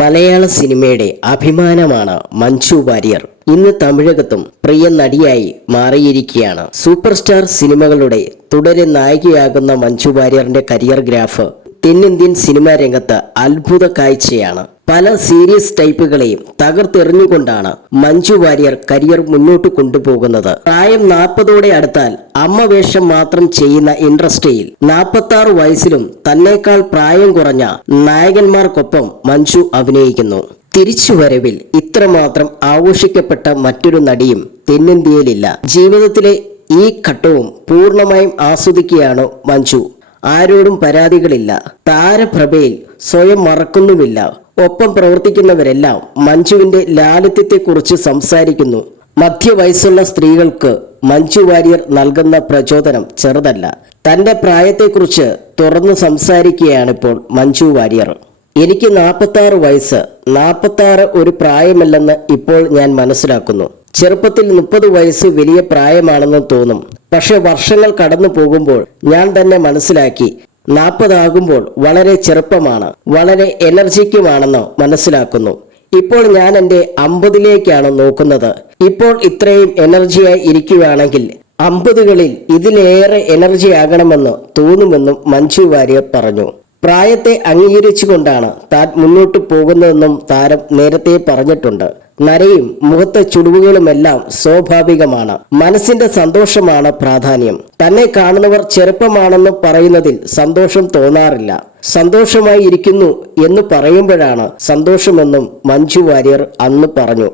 മലയാള സിനിമയുടെ അഭിമാനമാണ് മഞ്ജു വാര്യർ. ഇന്ന് തമിഴകത്തും പ്രിയ നടിയായി മാറിയിരിക്കുകയാണ്. സൂപ്പർ സ്റ്റാർ സിനിമകളുടെ തുടരെ നായികയാകുന്ന മഞ്ജു വാര്യറിന്റെ കരിയർ ഗ്രാഫ് തെന്നിന്ത്യൻ സിനിമാ രംഗത്ത് അത്ഭുത കാഴ്ചയാണ്. പല സീരിയസ് ടൈപ്പുകളെയും തകർത്തെറിഞ്ഞുകൊണ്ടാണ് മഞ്ജു വാര്യർ കരിയർ മുന്നോട്ട് കൊണ്ടുപോകുന്നത്. പ്രായം 40ഓടെ അടുത്താൽ അമ്മ വേഷം മാത്രം ചെയ്യുന്ന ഇൻഡസ്ട്രിയിൽ 46 വയസ്സിലും തന്നേക്കാൾ പ്രായം കുറഞ്ഞ നായകന്മാർക്കൊപ്പം മഞ്ജു അഭിനയിക്കുന്നു. തിരിച്ചുവരവിൽ ഇത്രമാത്രം ആഘോഷിക്കപ്പെട്ട മറ്റൊരു നടിയും തെന്നിന്ത്യയിലില്ല. ജീവിതത്തിലെ ഈ ഘട്ടവും പൂർണ്ണമായും ആസ്വദിക്കുകയാണ് മഞ്ജു. ആരോടും പരാതികളില്ല. താരപ്രഭയിൽ സ്വയം മറക്കുന്നുമില്ല. ഒപ്പം പ്രവർത്തിക്കുന്നവരെല്ലാം മഞ്ജുവിന്റെ ലാളിത്യത്തെക്കുറിച്ച് സംസാരിക്കുന്നു. മധ്യവയസ്സുള്ള സ്ത്രീകൾക്ക് മഞ്ജു വാര്യർ നൽകുന്ന പ്രചോദനം ചെറുതല്ല. തന്റെ പ്രായത്തെക്കുറിച്ച് തുറന്നു സംസാരിക്കുകയാണിപ്പോൾ മഞ്ജു വാര്യർ. എനിക്ക് 46 വയസ്സ്. 46 ഒരു പ്രായമല്ലെന്ന് ഇപ്പോൾ ഞാൻ മനസ്സിലാക്കുന്നു. ചെറുപ്പത്തിൽ 30 വയസ്സ് വലിയ പ്രായമാണെന്ന് തോന്നും. പക്ഷെ വർഷങ്ങൾ കടന്നു പോകുമ്പോൾ ഞാൻ തന്നെ മനസ്സിലാക്കി 40 ആകുമ്പോൾ വളരെ ചെറുപ്പമാണ്, വളരെ എനർജിക്കുമാണെന്ന് മനസ്സിലാക്കുന്നു. ഇപ്പോൾ ഞാൻ എൻ്റെ 50ലേക്കാണ് നോക്കുന്നത്. ഇപ്പോൾ ഇത്രയും എനർജിയായി ഇരിക്കുകയാണെങ്കിൽ 50കളിൽ ഇതിലേറെ എനർജി ആകണമെന്ന് തോന്നുമെന്നും മഞ്ജു വാര്യർ പറഞ്ഞു. പ്രായത്തെ അംഗീകരിച്ചുകൊണ്ടാണ് താൻ മുന്നോട്ട് പോകുന്നതെന്നും താരം നേരത്തെ പറഞ്ഞിട്ടുണ്ട്. നരയും മുഖത്തെ ചുളിവുകളുമെല്ലാം സ്വാഭാവികമാണ്. മനസ്സിന്റെ സന്തോഷമാണ് പ്രാധാന്യം. തന്നെ കാണുന്നവർ ചെറുപ്പമാണെന്ന് പറയുന്നതിൽ സന്തോഷം തോന്നാറില്ല. സന്തോഷമായി ഇരിക്കുന്നു എന്ന് പറയുമ്പോഴാണ് സന്തോഷമെന്നും മഞ്ജു വാര്യർ അന്ന് പറഞ്ഞു.